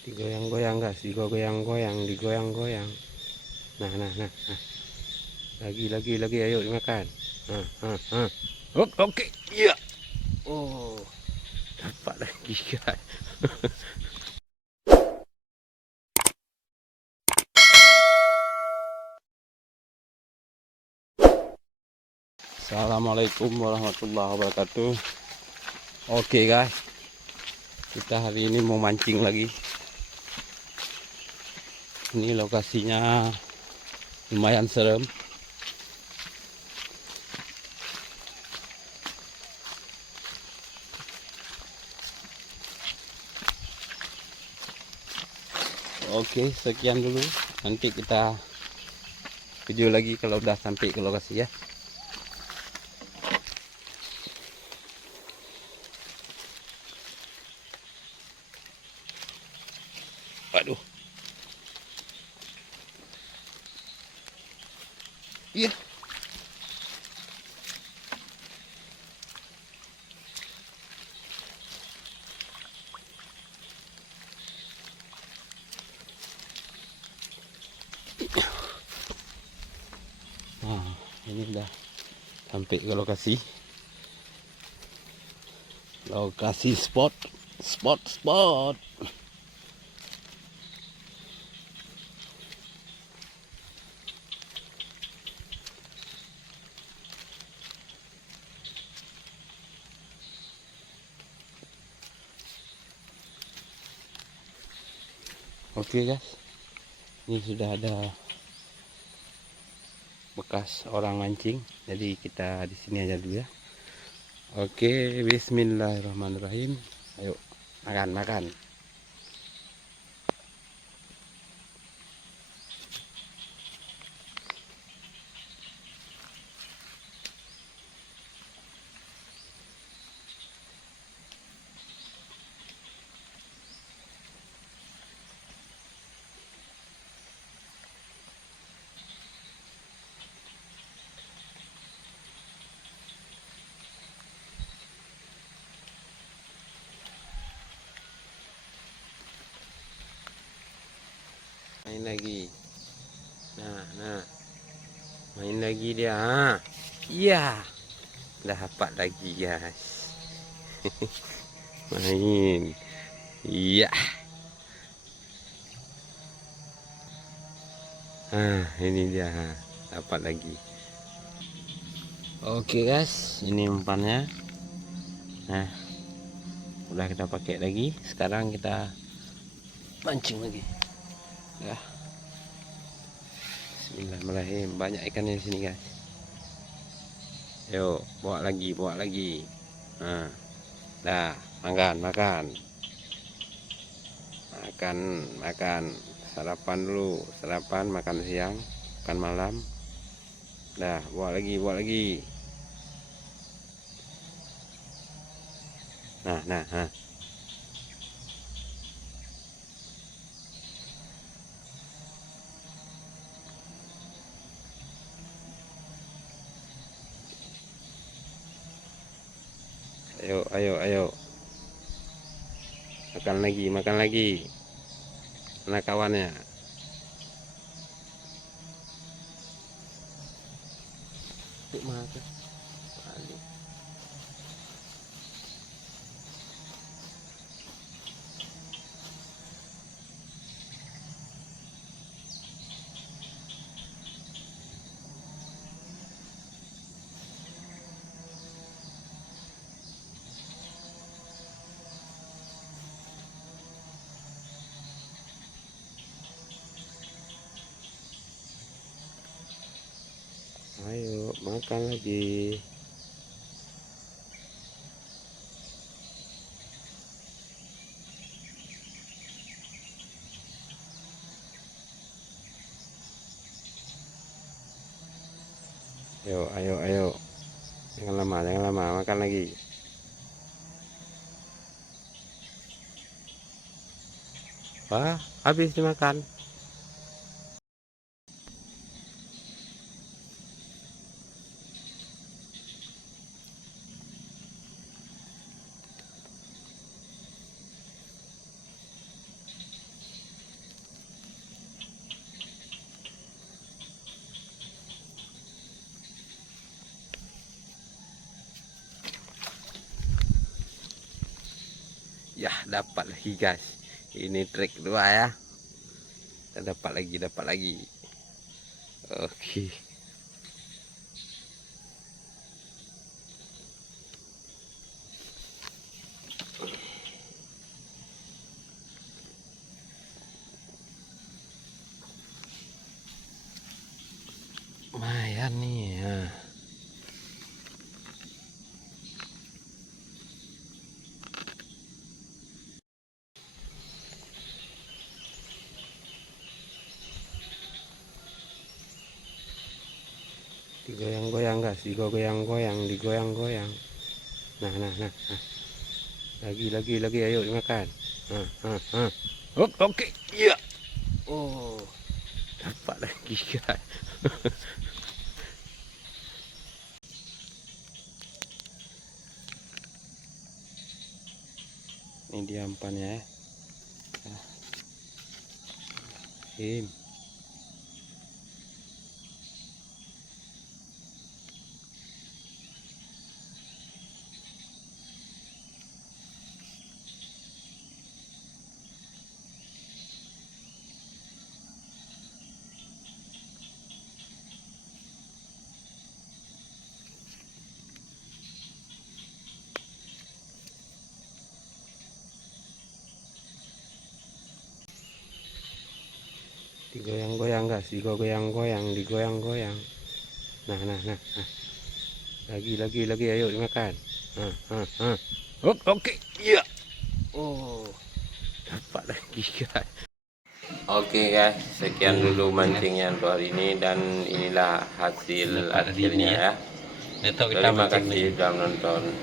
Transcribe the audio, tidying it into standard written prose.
Digoyang-goyang guys, digoyang-goyang, digoyang-goyang. Nah. Lagi, ayo dimakan. Nah. Oke, iya. Oh, dapat lagi guys. Assalamualaikum warahmatullahi wabarakatuh. Oke guys, kita hari ini mau mancing lagi. Ini lokasinya lumayan serem. Oke, sekian dulu. Nanti kita video lagi kalau udah sampai ke lokasi ya. Waduh. Iya. Nah, ini udah sampai ke lokasi. Lokasi spot. Oke guys, ini sudah ada bekas orang mancing, jadi kita di sini aja dulu ya. Oke, bismillahirrahmanirrahim. Ayo makan. Main lagi. Nah. Main lagi dia. Iya. Dapat lagi guys. Main. Iya. Ini dia. Dapat lagi. Oke guys, ini umpannya. Nah, udah kita pakai lagi. Sekarang kita mancing lagi. Ya. Bismillahirrahmanirrahim. Banyak ikannya di sini guys. Yuk, bawa lagi. Nah, dah, makan. Sarapan dulu, makan siang, makan malam. Dah, bawa lagi. Nah. Ayo. Makan lagi. Mana kawannya? Yuk makan. Ayo makan lagi. Ayo. Jangan lama, makan lagi. Wah, habis dimakan. Ya, dapat lagi guys. Ini trik kedua ya. Kita dapat lagi. Oke. Lumayan nih ya. Digoyang-goyang guys, digoyang-goyang. Nah. Lagi, ayo dimakan. Oke. Iya. Oh, dapat lagi guys. Ini dia umpannya ya. Digoyang-goyang guys, digoyang-goyang. Nah. Lagi, ayo dimakan. Oke. Iya. Oh, dapat lagi guys. Oke guys, sekian dulu mancingnya untuk hari ini, dan inilah hasil akhirnya ya. Terima kasih sudah menonton.